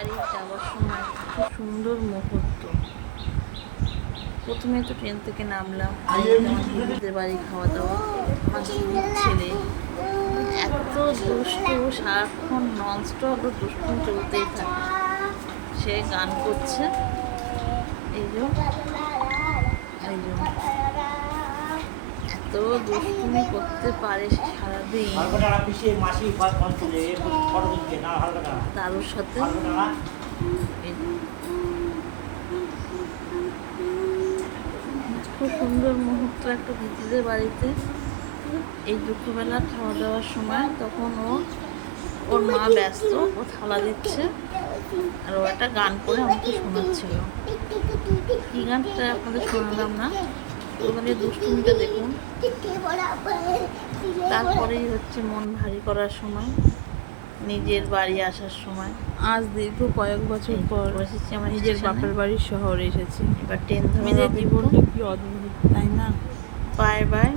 বাড়ি যাওয়ার সময় খুব সুন্দর মুহূর্ত। প্রথমে তো ট্রেন থেকে নামলাম, আমার দিদিদের বাড়ি খাওয়া দাওয়া। আমার দিদির ছেলে এত দুষ্টু, সারাক্ষণ ননস্টপ দুষ্টু চলতেই থাকে। সে গান করছে, এই যে এত দুষ্টুমি করতে পারে সে সারাদিন। দাদুর সাথে খুব সুন্দর মুহূর্ত একটা দিদিদের বাড়িতে। এই দুপুরবেলা খাওয়া দাওয়ার সময় তখন ওর মা ব্যস্ত, ও থালা দিচ্ছে আর ও একটা গান করে আমাকে শোনাচ্ছিল। কি গানটা আপনাদের শোনালাম না, ওখানে দুষ্টুমিটা দেখুন। তারপরেই হচ্ছে মন ভারী করার সময়, নিজের বাড়ি আসার সময়। আজ দীর্ঘ কয়েক বছর পর এসেছি আমার নিজের বাপের বাড়ির শহরে এসেছি। এবার ট্রেন মেয়েদের জীবনটা কি অদ্ভুত, তাই না? বাই বাই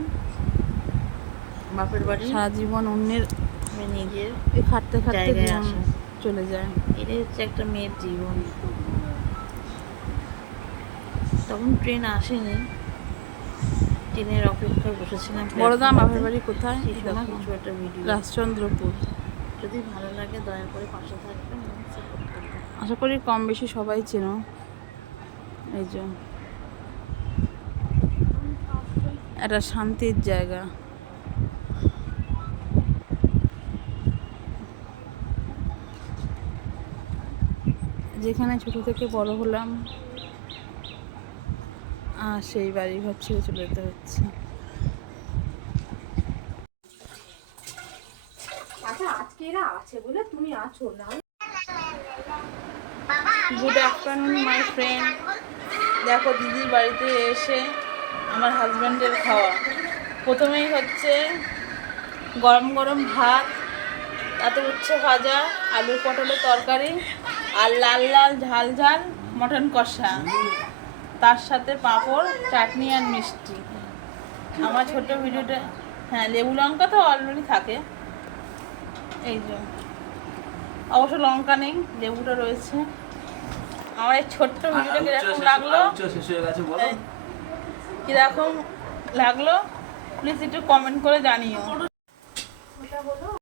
বাপের বাড়ি, সারা জীবন অন্যের নিজের খাটতে খাটতে জীবন চলে যায়। এটাই হচ্ছে একটা মেয়ের জীবন। তখন ট্রেন আসেনি, ট্রেনের অপেক্ষায় বসেছিলাম। বড়দাম বাপের বাড়ি কোথায়? কিছু একটা ভিডিও, রাজচন্দ্রপুর। যদি ভালো লাগে দয়া করে পাশে থাকবেন, সাপোর্ট করবেন। আশা করি কম বেশি সবাই চেনো। এই যে একটা শান্তির জায়গা। যেখানে ছোট থেকে বড় হলাম, আর সেই বাড়ি ঘর ছেড়ে চলে যেতে হচ্ছে। আচ্ছা, আজকে এরা আছে বলে তুমি আছো না? Good afternoon my friend. দেখো দিদির বাড়িতে এসে আমার হাজব্যান্ডের খাওয়া। প্রথমেই হচ্ছে গরম গরম ভাত, তাতে উচ্ছে ভাজা, আলু পটলের তরকারি, আর লাল লাল ঝাল ঝাল মটন কষা, তার সাথে পাঁপড়, চাটনি আর মিষ্টি। আমার ছোট ভিডিওটা, হ্যাঁ লেবু লঙ্কা তো অলরেডি থাকে। এই যে অবশ্য লঙ্কা নেই, লেবুটা রয়েছে। আমার এই ছোট্ট ভিডিওটা কিরকম লাগলো, কিরকম লাগলো প্লিজ একটু কমেন্ট করে জানিও।